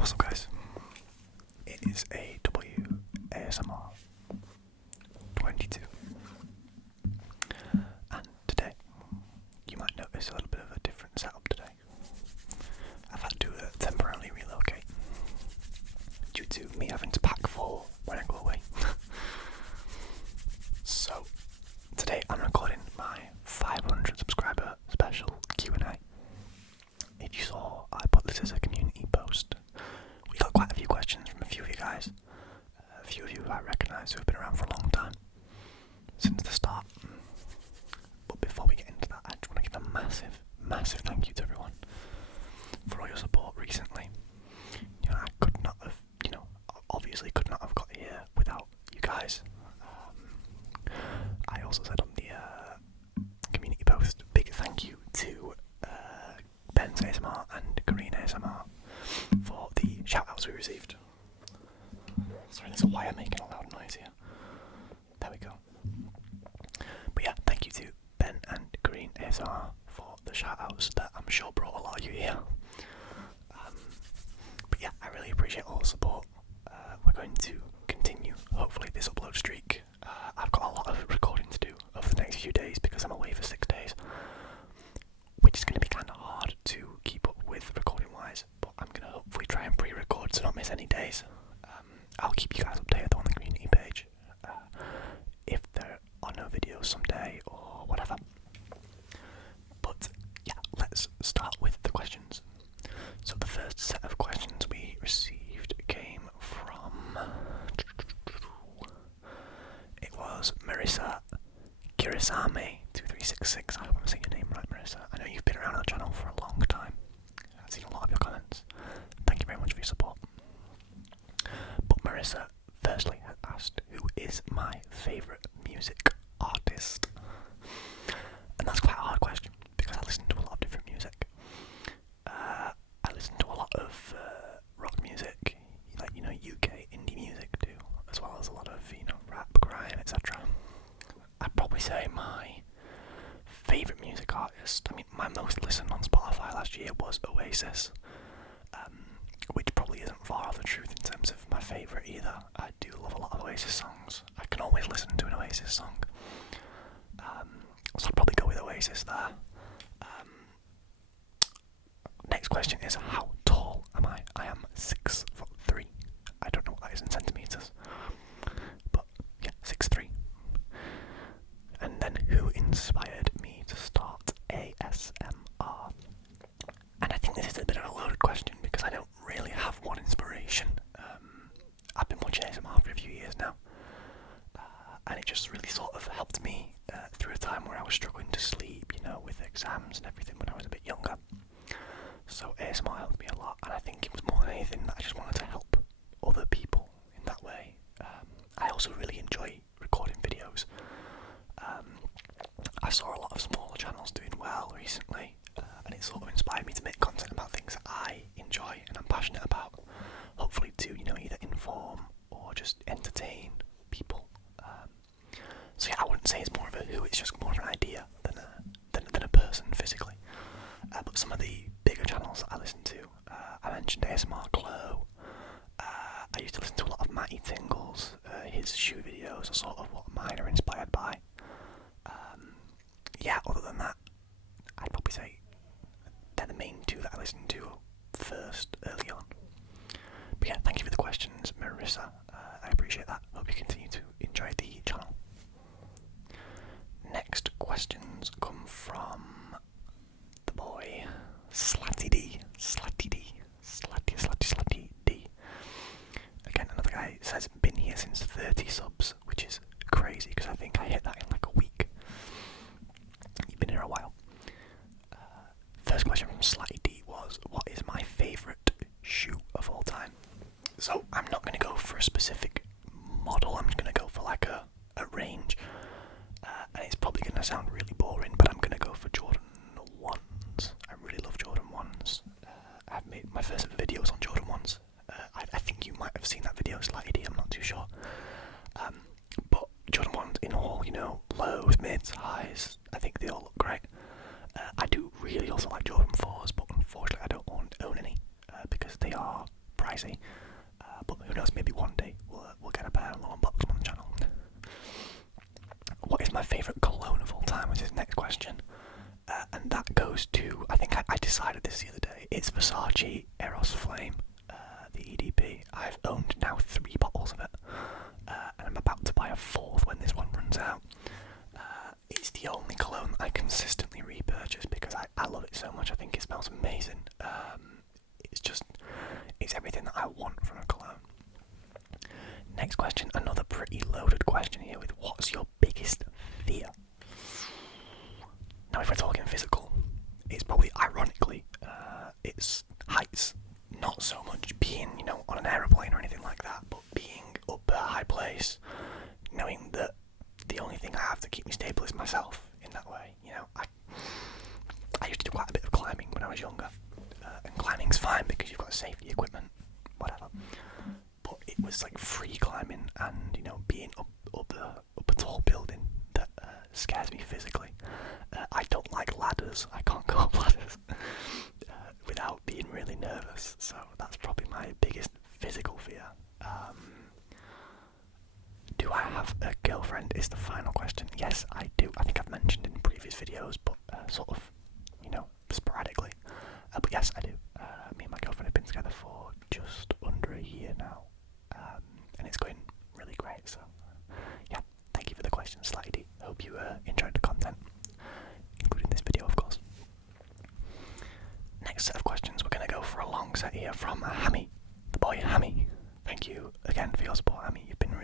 What's up, guys? It is ASMR 22, and today you might notice a little bit of a different setup today. I've had to temporarily relocate due to me having to pack for when I go away. So today I'm recording my 500 subscriber special Q&A. If you saw, I put this as a community post. We got quite a few questions from a few of you guys. A few of you I recognise who have been around for a long time, since the start. But before we get into that, I just want to give a massive thank you to everyone for all your support recently. I could not have, obviously could not have got here without you guys. I also said on the community post, big thank you to Ben's ASMR and Green ASMR for the shout-outs we received. Sorry, there's a wire making a loud noise here. There we go. But yeah, thank you to Ben and Green ASMR for the shout-outs that I'm sure brought a lot of you here. But yeah, I really appreciate all the support. We're going to continue, hopefully, this upload streak. I've got a lot of recording to do over the next few days because I'm away for 6 days, which is going to be kind of hard to keep up with recording-wise, but I'm going to hopefully try and pre-record so not miss any days. I'll keep you guys updated on the community page if there are no videos someday or whatever. But yeah, let's start with the questions. So the first set of questions we received came from... It was Marissa Kirisame 2366. I hope I'm saying your name right, Marissa. I know you've been around the channel for a long time. I've seen a lot of your comments. Thank you very much for your support. But Marissa firstly had asked, who is my favourite music artist? And that's quite a hard question because I listen to a lot of different music. I listen to a lot of rock music, like UK indie music too, as well as a lot of rap, grime, etc. I'd probably say my favourite music artist, my most listened on Spotify last year was Oasis, which probably isn't far off the truth in terms of my favourite either. I do love a lot of Oasis songs. I can always listen to an Oasis song. So I'd probably go with Oasis there. Next question is, how tall am I? I am 6'3". I don't know what that is in centimetres, but yeah, 6'3". And then, who inspired me to start ASMR? And I think this is a bit of a loaded question because I don't really have one inspiration. I've been watching ASMR for a few years now, and it just really sort of helped me through a time where I was struggling to sleep, with exams and everything when I was a bit younger. So ASMR helped me a lot, and I think it was more than anything that I just wanted to help other people in that way. I also really enjoy recording videos. I saw a lot of smaller channels doing well recently, and it sort of inspired me to make content about things that I enjoy and I'm passionate about, hopefully to either inform or just entertain people. So yeah, I wouldn't say it's more of a who, it's just more of an idea than a person physically. But some of the bigger channels that I listen to, I mentioned ASMR Glow. I used to listen to a lot of Matty Tingles. His shoe videos are sort of what mine are inspired by. Yeah, other than that, I'd probably say they're the main two that I listened to first early on. But yeah, thank you for the questions, Marissa. I appreciate that. Hope you continue to enjoy the channel. Next questions come from the boy Slatty D. Slatty D. Slatty D. Again, another guy says been here since 30 subs, which is crazy because I think I hit that in like a week. You've been here a while. First question from Slatty D was, what is my favourite shoe of all time? So I'm not going to go for a specific model, I'm just going to go for like a range. And it's probably going to sound really boring, but I'm going to go for Jordan 1s. I really love Jordan 1s. I've made my first videos on Jordan 1s. I think you might have seen that video, Slatty D, I'm not too sure. But Jordan 1s in all, lows, mids, highs, I think they all look great. I do really also like Jordan 4s, but unfortunately I don't own any because they are pricey. But who knows, maybe one day we'll get a pair and we'll unbox them on the channel. What is my favourite cologne of all time was his next question. And that goes to, I think I decided this the other day, it's Versace Eros Flame, the EDP. I've owned now 3 bottles of it, and I'm about to buy a 4th when this one runs out. It's the only cologne that I consistently repurchase because I love it so much. I think it smells amazing. It's everything that I want from a cologne. Next question, another pretty loaded question here with what's your biggest fear? Now, if we're talking physical, it's probably, ironically, it's heights. Not so much being, on an aeroplane or anything like that, but being up at a high place, knowing that the only thing I have to keep me stable is myself in that way. I used to do quite a bit of climbing when I was younger, and climbing's fine because you've got safety equipment, whatever. But it was like free climbing and, being up a tall building that scares me physically. I don't like ladders. I can't go up ladders without being really nervous. So that's probably my biggest physical fear. Do I have a girlfriend is the final question. Yes, I do. I think I've mentioned in previous videos, but sort of, sporadically. But yes, I do. Me and my girlfriend have been together for just under a year now. And it's going really great. So, yeah, thank you for the question, Slatty D. Hope you enjoyed the content, including this video, of course. Next set of questions, we're going to go for a long set here from Hammy, the boy Hammy. Thank you again for your support, Hammy. You've been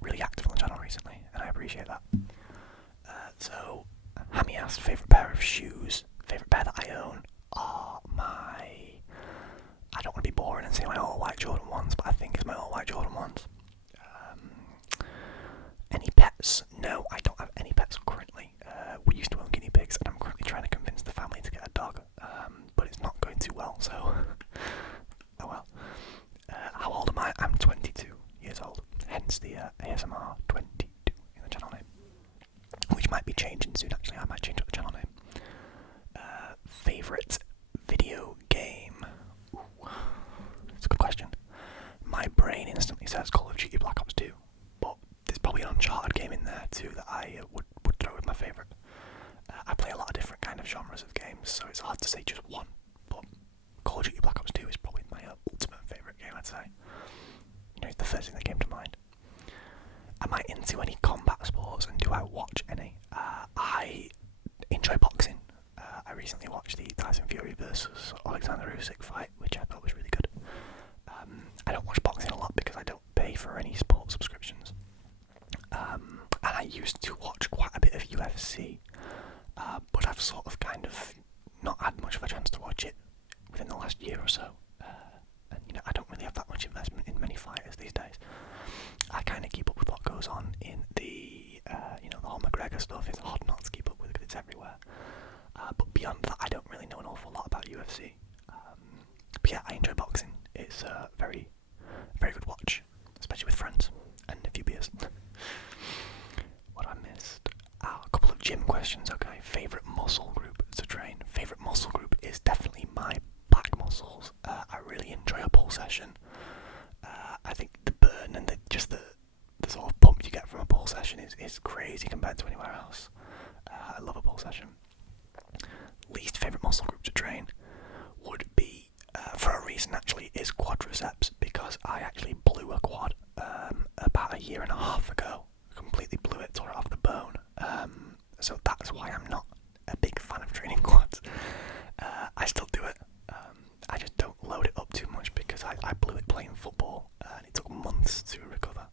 really active on the channel recently, and I appreciate that. So, Hammy asked, favourite pair of shoes, favourite pair that I own are I don't want to be boring and say my all-white Jordan 1s, but I think it's my all-white Jordan 1s. Any pets? No, I don't have any pets currently. We used to own guinea pigs, and I'm currently trying to convince the family to get a dog, but it's not going too well, so oh well. How old am I? I'm 22 years old, hence the ASMR 22 in the channel name, which might be changing soon. Actually, I might change up the channel name. Favourite video game? Ooh, that's a good question. My brain instantly says Call of Duty Black Ops 2, but there's probably an Uncharted game in there too that I would throw as my favourite. I play a lot of different kind of genres of games, so it's hard to say just one, but Call of Duty Black Ops 2 is probably my ultimate favourite game, I'd say. It's the first thing that came to mind. Am I into any combat sports, and do I watch any? I enjoy boxing. I recently watched the Tyson Fury versus Alexander Usyk fight, which I thought was really good. I don't watch boxing a lot because I don't pay for any sport subscriptions. And I used to watch quite a bit of UFC, but I've sort of kind of not had much of a chance to watch it within the last year or so. And I don't really have that much investment in many fighters these days. I kind of keep up with what goes on in the, the whole McGregor stuff. It's hard not to keep up with because it's everywhere. But beyond that, I don't really know an awful lot about UFC. But yeah, I enjoy boxing. It's a very, very good watch, especially with friends and a few beers. What I missed? A couple of gym questions, okay. Favourite muscle group to train? Favourite muscle group is definitely my back muscles. I really enjoy a pull session. I think the burn and the sort of pump you get from a pull session is crazy compared to anywhere else. I love a pull session. Least favourite muscle group to train would be, for a reason actually, is quadriceps, because I actually blew a quad about a year and a half ago. Completely blew it, tore it off the bone. So that's why I'm not a big fan of training quads. I still do it. I just don't load it up too much because I blew it playing football and it took months to recover.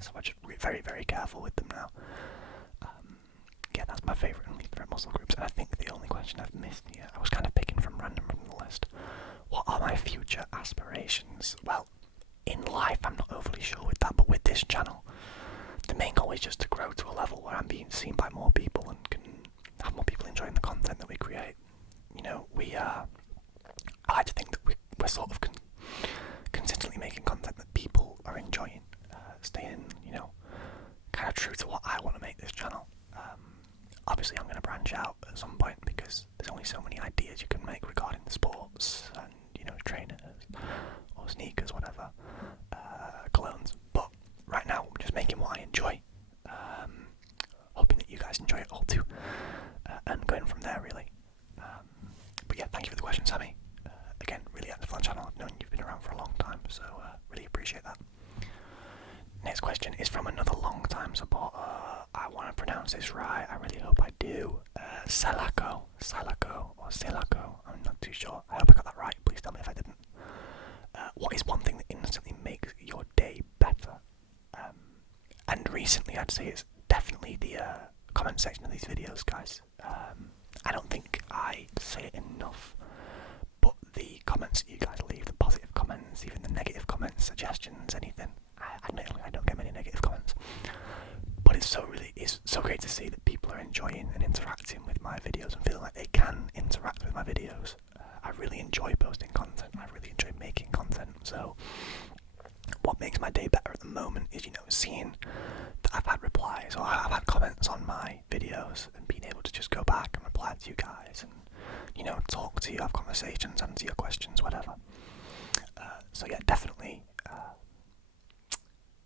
So I'm just very, very careful with them now. Yeah, that's my favourite and least favourite muscle groups, and I think the only question I've missed here, I was kind of picking from random from the list. What are my future aspirations? Well, in life I'm not overly sure with that, but with this channel, the main goal is just to grow to a level where I'm being seen by more people and can have more people enjoying the content that we create. I like to think that we're sort of consistently making content that people are enjoying, staying, kind of true to what I want to make this channel. Obviously I'm going to branch out at some point because there's only so many ideas you can make regarding sports and, trainers questions, Hammy. Again, really active on the channel. I've known you've been around for a long time, so really appreciate that. Next question is from another long-time supporter. I want to pronounce this right. I really hope I do. Salako, or Selako. I'm not too sure. I hope I got that right. Please tell me if I didn't. What is one thing that instantly makes your day better? And recently, I'd say it's definitely the comment section of these videos, guys. I don't think I say it enough, but the comments that you guys leave, the positive comments, even the negative comments, suggestions, anything. Admittedly, I don't get many negative comments, but it's so great to see that people are enjoying and interacting with my videos and feeling like they can interact with my videos. I really enjoy posting content. I really enjoy making content. So what makes my day better at the moment is, seeing that I've had replies or I've had comments on my videos and being able to just go back and reply to you guys and, talk to you, have conversations, answer your questions, whatever. So yeah, definitely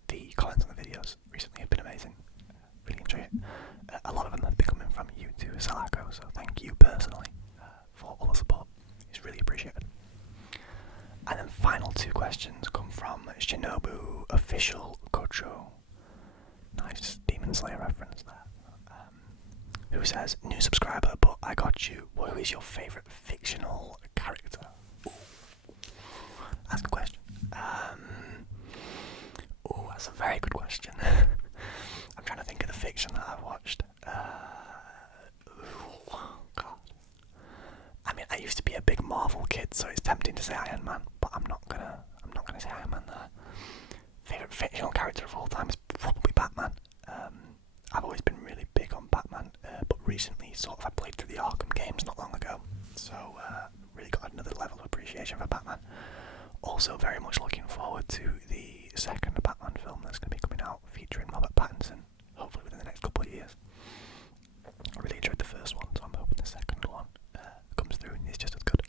the comments on the videos recently have been amazing. Really enjoy it. A lot of them have been coming from you too, Salako, so thank you personally for all the support. It's really appreciated. And then final two questions come from Shinobu Official Kocho. Nice Demon Slayer reference there. Who says, new subscriber, but I got you. Who is your favourite fictional character? Ooh. That's a good question. That's a very good question. I'm trying to think of the fiction that I've watched. God. I mean, I used to be a big Marvel kid, so it's tempting to say Iron Man, but I'm not gonna say Iron Man there. Favourite fictional character of all time is probably Batman. I've always been really big on Batman, but recently I played through the Arkham games not long ago, so really got another level of appreciation for Batman. Also very much looking forward to the second Batman film that's going to be coming out featuring Robert Pattinson, hopefully within the next couple of years. I really enjoyed the first one, so I'm hoping the second one comes through and is just as good.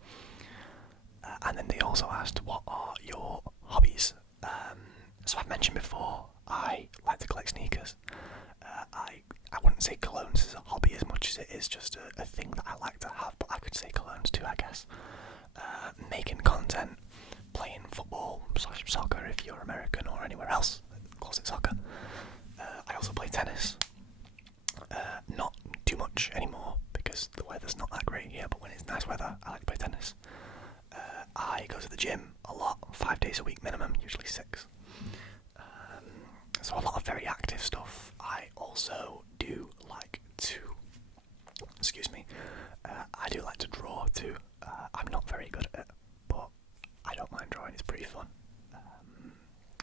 And then they also asked, what are your hobbies? So I've mentioned before, I like to collect sneakers. I wouldn't say colognes is a hobby as much as it is just a thing that I like to have, but I could say colognes too, I guess. Making content, playing football / soccer if you're American or anywhere else, calls it soccer. I also play tennis. Not too much anymore because the weather's not that great here, but when it's nice weather, I like to play tennis. I go to the gym a lot, 5 days a week minimum, usually 6. So a lot of very active stuff. I also do like to, I do like to draw too. I'm not very good at it, but I don't mind drawing, it's pretty fun. I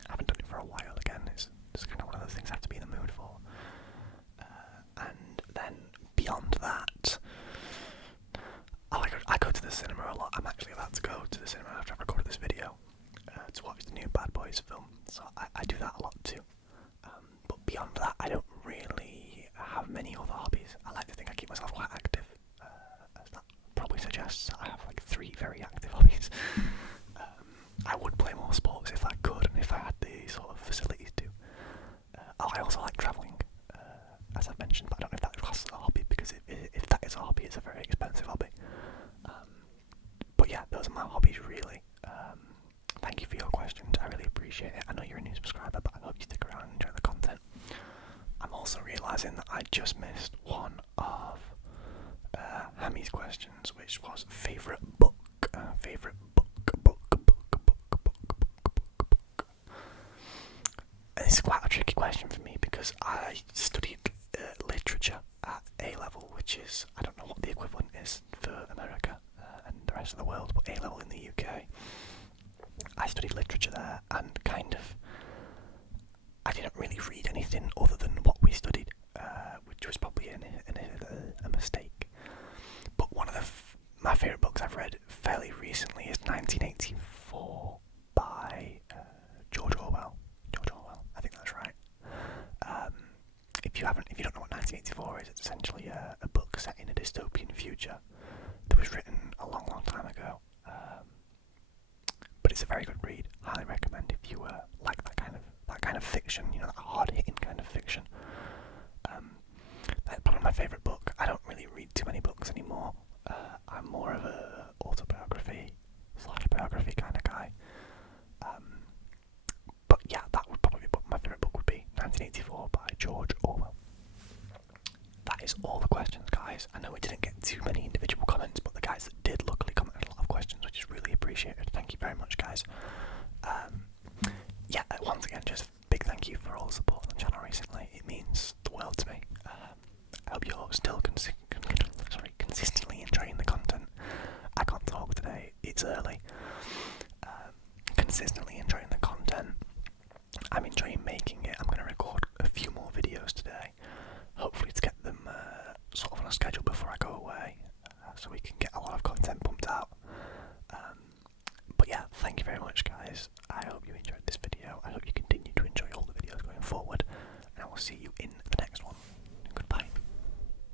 haven't done it for a while again, it's kind of one of those things I have to be in the mood for. And then beyond that, I go to the cinema a lot. I'm actually about to go to the cinema after I've recorded this video to watch the new Bad Boys film, so I do that a lot too. But beyond that, I don't really have many other hobbies. I like to think I keep myself quite active, as that probably suggests I have like 3 very active hobbies. I would play more sports if I could and if I had the sort of facilities to. I also like travelling, as I've mentioned, but I don't know if that classes as a hobby, because if that is a hobby, it's a very expensive hobby. But yeah, those are my hobbies really. Thank you for your questions, I really appreciate it. I know you're a new subscriber, but I hope you stick around and enjoy the content. I'm also realising that I just missed one of Hammy's questions, which was favourite book. And this is quite a tricky question for me because I studied literature at A level, which is, I don't know what the equivalent is for America and the rest of the world, but A level in the UK. I studied literature there, and I didn't really read anything other than what we studied, which was probably a mistake. But one of my favourite books I've read fairly recently is 1984 by George Orwell. I think that's right. If you don't know what 1984 is, it's essentially a book set in a dystopian future that was written a long, long time ago. But it's a very good read. Highly recommend if you like that kind of fiction, that hard-hitting kind of fiction. That's probably my favourite book. I don't really read too many books anymore. I'm more of a autobiography videos. Yeah, once again, just big thank you for all the support on the channel recently. It means the world to me. I hope you're still consistently enjoying the content. I can't talk today, it's early. Consistently enjoying the content. I'm enjoying making it. I'm going to record a few more videos today, hopefully to get them sort of on a schedule before I go away, so we can get a lot of content pumped out. But yeah, thank you very much guys. I hope you enjoyed this video. I hope you continue to enjoy all the videos going forward, and I will see you in